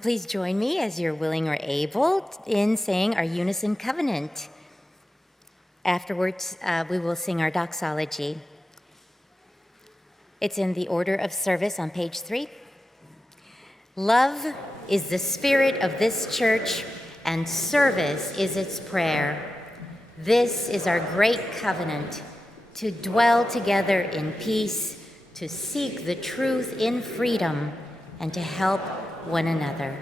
Please join me as you're willing or able in saying our unison covenant. Afterwards, we will sing our doxology. It's in the order of service on page 3. Love is the spirit of this church, and service is its prayer. This is our great covenant, to dwell together in peace, to seek the truth in freedom, and to help one another.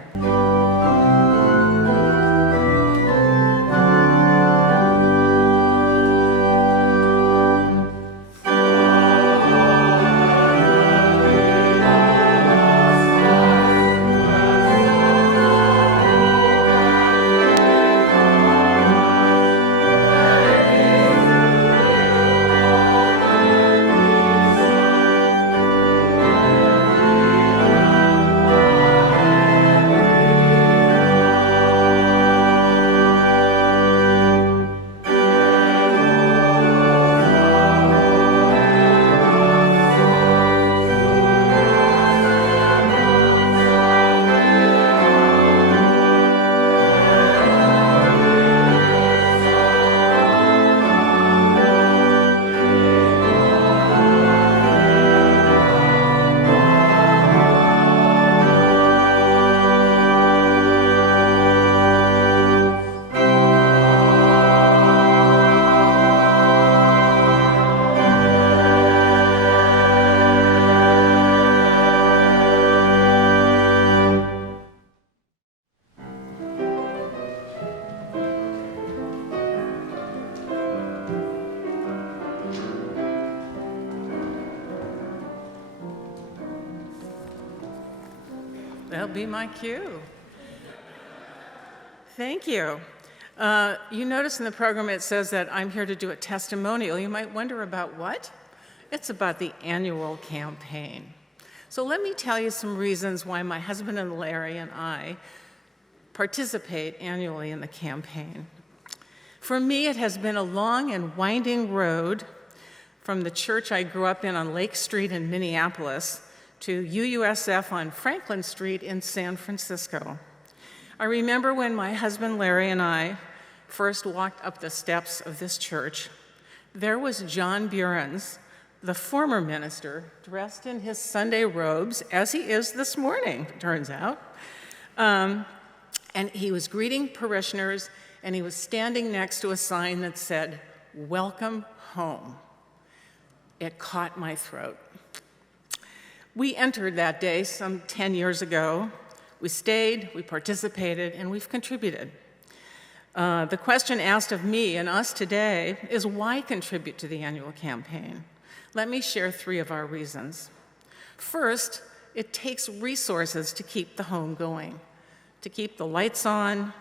That'll be my cue. Thank you. You notice in the program it says that I'm here to do a testimonial. You might wonder about what? It's about the annual campaign. So let me tell you some reasons why my husband and Larry and I participate annually in the campaign. For me, it has been a long and winding road from the church I grew up in on Lake Street in Minneapolis to UUSF on Franklin Street in San Francisco. I remember when my husband Larry and I first walked up the steps of this church, there was John Burens, the former minister, dressed in his Sunday robes, as he is this morning, it turns out. And he was greeting parishioners, and he was standing next to a sign that said, "Welcome home." It caught my throat. We entered that day some 10 years ago. We stayed, we participated, and we've contributed. The question asked of me and us today is why contribute to the annual campaign? Let me share 3 of our reasons. First, it takes resources to keep the home going, to keep the lights on,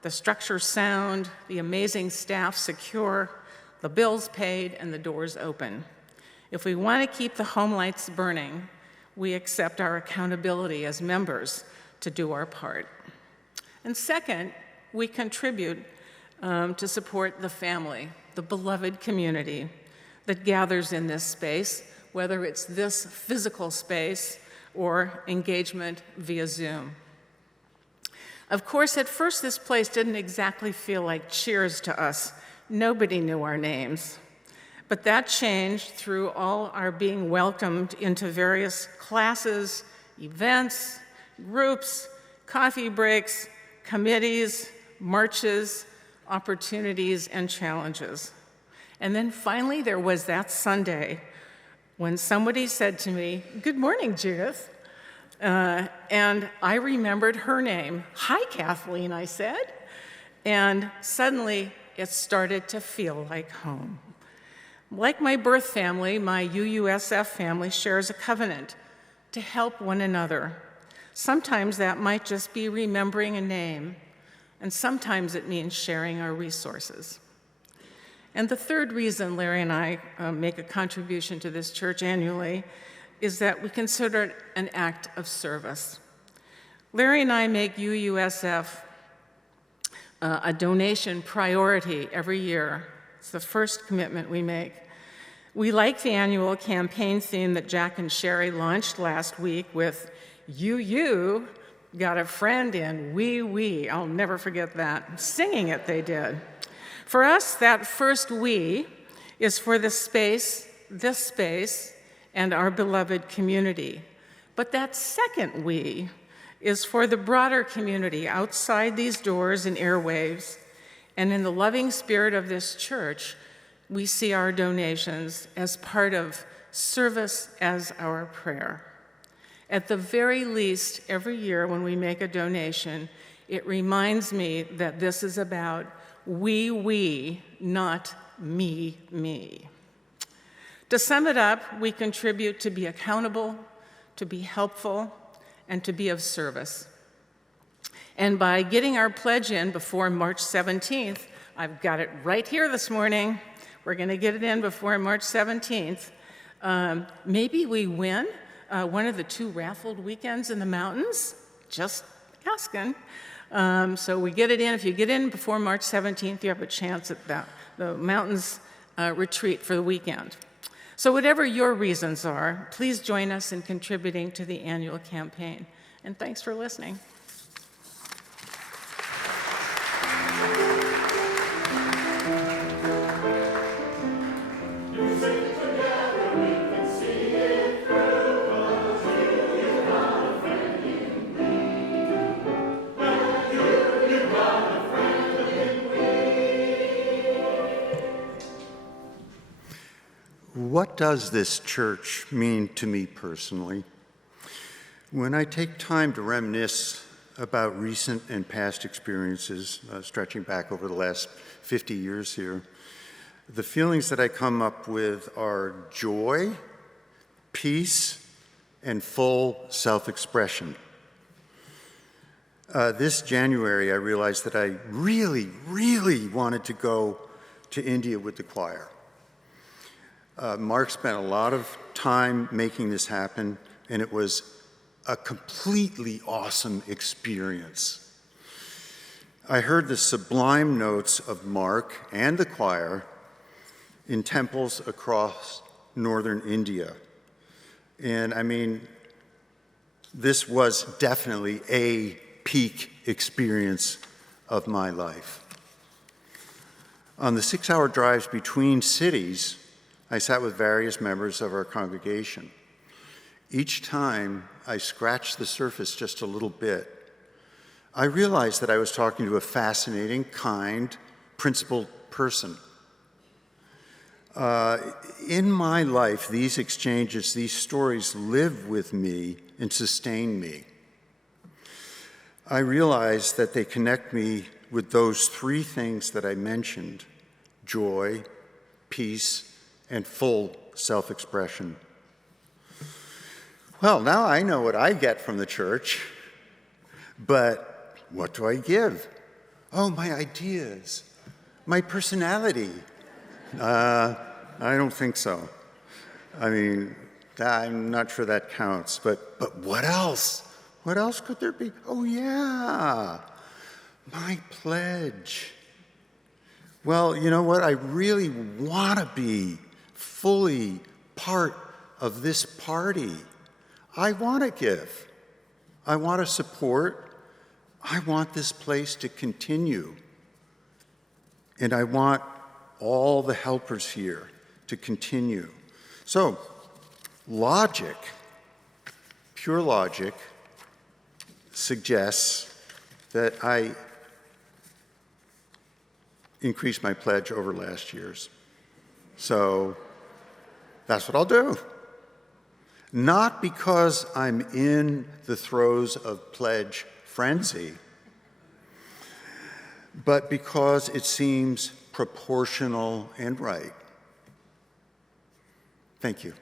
the structure sound, the amazing staff secure, the bills paid, and the doors open. If we want to keep the home lights burning, we accept our accountability as members to do our part. And second, we contribute to support the family, the beloved community that gathers in this space, whether it's this physical space or engagement via Zoom. Of course, at first this place didn't exactly feel like Cheers to us. Nobody knew our names. But that changed through all our being welcomed into various classes, events, groups, coffee breaks, committees, marches, opportunities, and challenges. And then finally there was that Sunday when somebody said to me, "Good morning, Judith." And I remembered her name. "Hi, Kathleen," I said. And suddenly it started to feel like home. Like my birth family, my UUSF family shares a covenant to help one another. Sometimes that might just be remembering a name, and sometimes it means sharing our resources. And the third reason Larry and I make a contribution to this church annually is that we consider it an act of service. Larry and I make UUSF a donation priority every year. It's the first commitment we make. We like the annual campaign theme that Jack and Sherry launched last week with UU got a friend in we. I'll never forget that. Singing it, they did. For us, that first we is for this space, and our beloved community. But that second we is for the broader community outside these doors and airwaves. And in the loving spirit of this church, we see our donations as part of service as our prayer. At the very least, every year when we make a donation, it reminds me that this is about we, not me. To sum it up, we contribute to be accountable, to be helpful, and to be of service. And by getting our pledge in before March 17th, I've got it right here this morning. We're going to get it in before March 17th. Maybe we win one of the 2 raffled weekends in the mountains. Just asking. So we get it in. If you get in before March 17th, you have a chance at the mountains retreat for the weekend. So whatever your reasons are, please join us in contributing to the annual campaign. And thanks for listening. What does this church mean to me personally? When I take time to reminisce about recent and past experiences, stretching back over the last 50 years here, the feelings that I come up with are joy, peace, and full self-expression. This January, I realized that I really wanted to go to India with the choir. Mark spent a lot of time making this happen, and it was a completely awesome experience. I heard the sublime notes of Mark and the choir in temples across northern India. And I mean, this was definitely a peak experience of my life. On the 6-hour drives between cities, I sat with various members of our congregation. Each time I scratched the surface just a little bit, I realized that I was talking to a fascinating, kind, principled person. In my life, these exchanges, these stories live with me and sustain me. I realize that they connect me with those 3 things that I mentioned: joy, peace, and full self-expression. Well, now I know what I get from the church, but what do I give? Oh, my ideas, my personality. I don't think so. I mean, I'm not sure that counts, but what else? What else could there be? Oh, yeah, my pledge. Well, you know what? I really want to be fully part of this party. I want to give. I want to support. I want this place to continue. And I want all the helpers here to continue. So, logic, pure logic, suggests that I increase my pledge over last year's. So that's what I'll do. Not because I'm in the throes of pledge frenzy, but because it seems proportional and right. Thank you.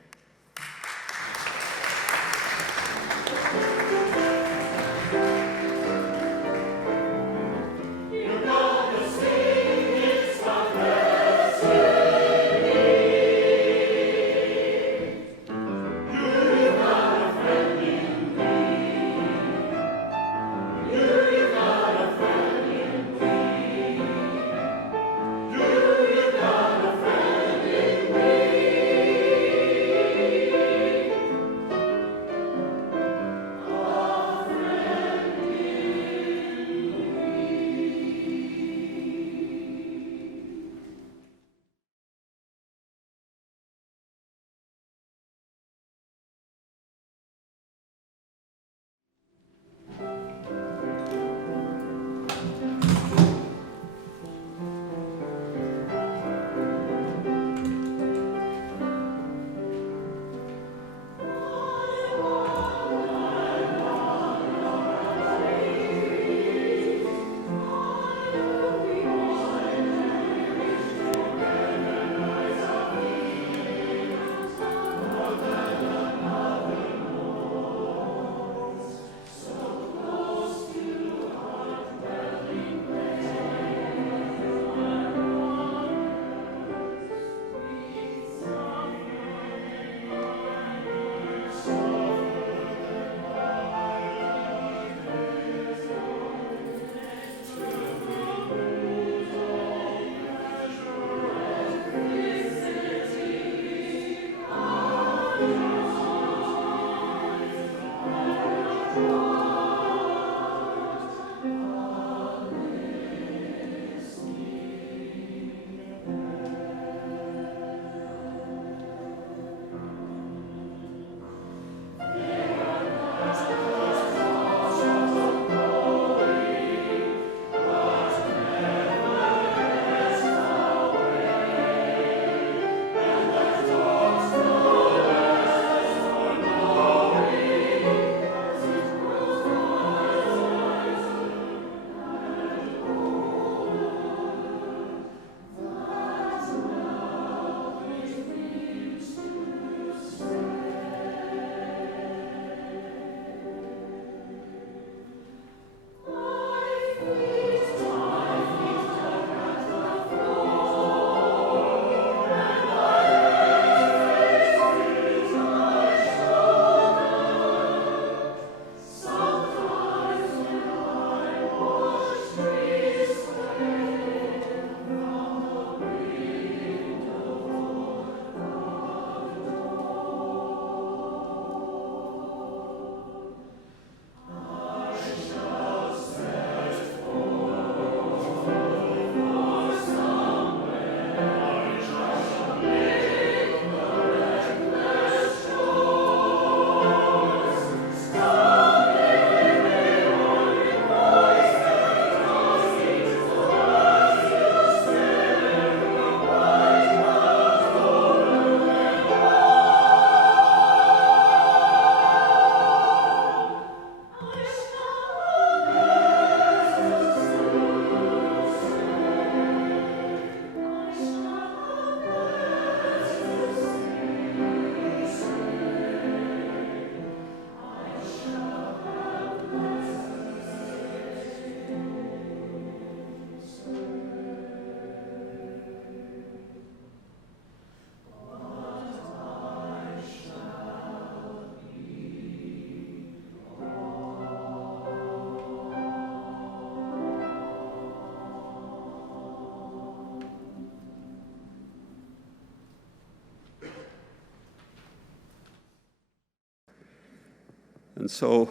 And so,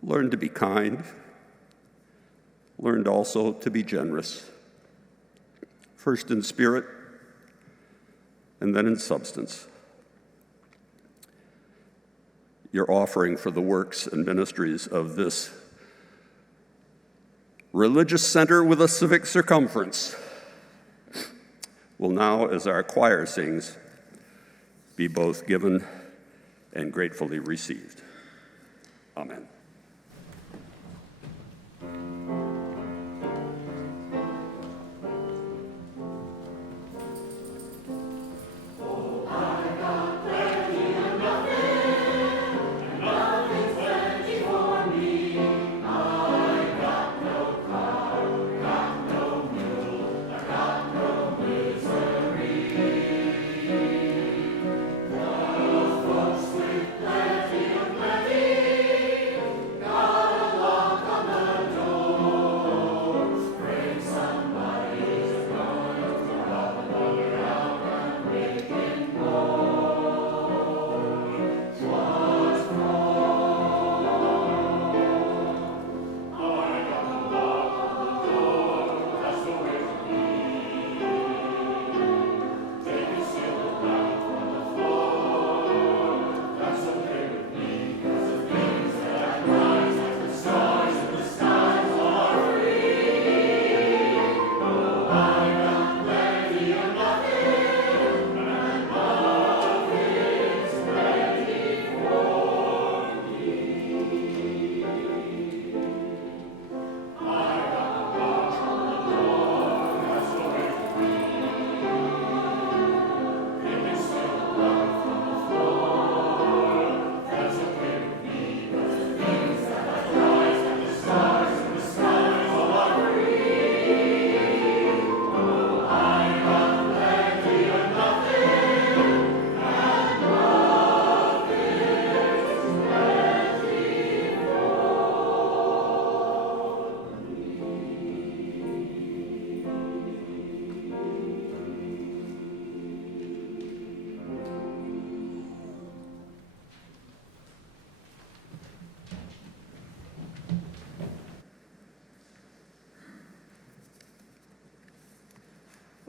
learn to be kind, learned also to be generous, first in spirit and then in substance. Your offering for the works and ministries of this religious center with a civic circumference will now, as our choir sings, be both given and gratefully received. Amen.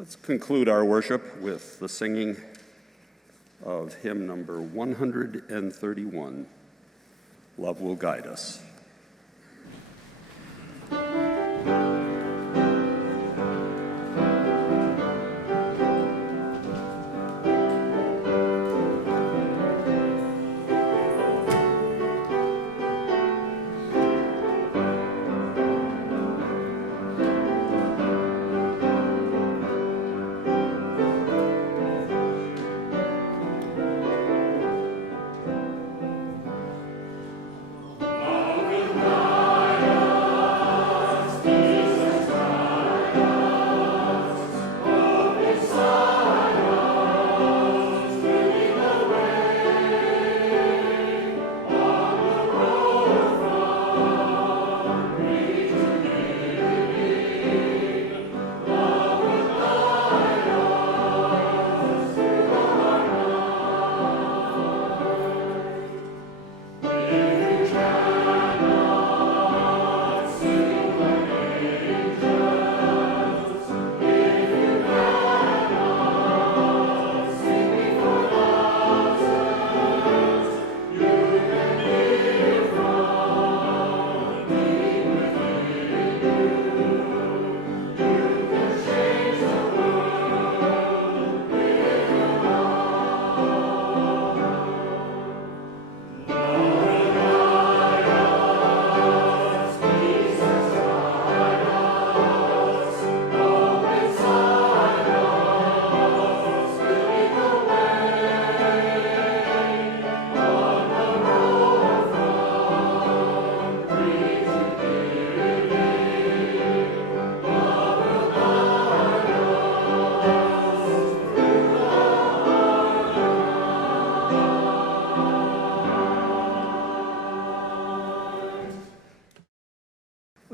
Let's conclude our worship with the singing of hymn number 131, Love Will Guide Us.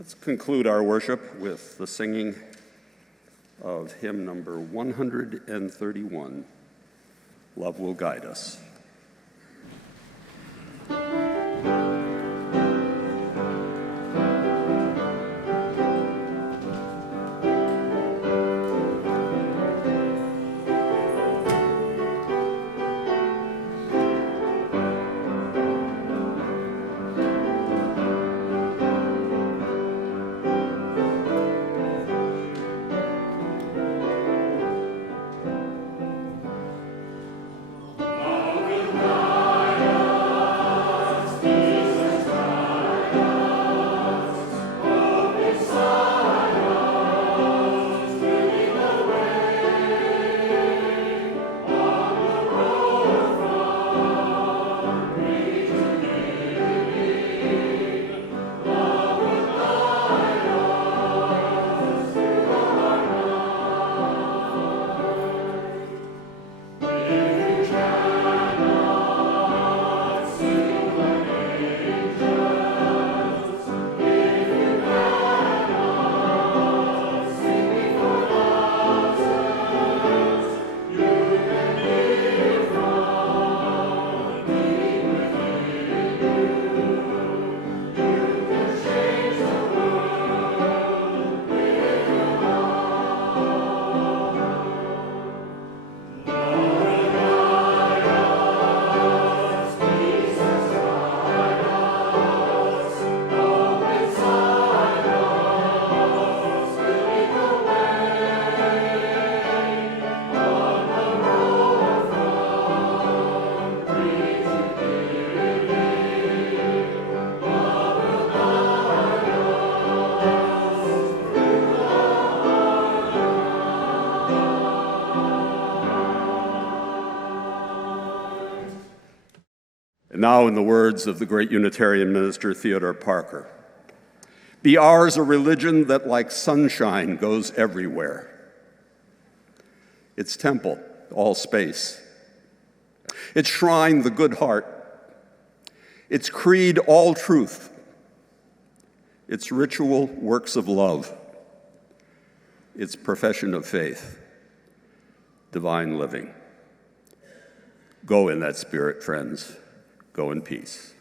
Let's conclude our worship with the singing of hymn number 131, Love Will Guide Us. Now, in the words of the great Unitarian minister Theodore Parker, be ours a religion that, like sunshine, goes everywhere. Its temple, all space. Its shrine, the good heart. Its creed, all truth. Its ritual, works of love. Its profession of faith, divine living. Go in that spirit, friends. Go in peace.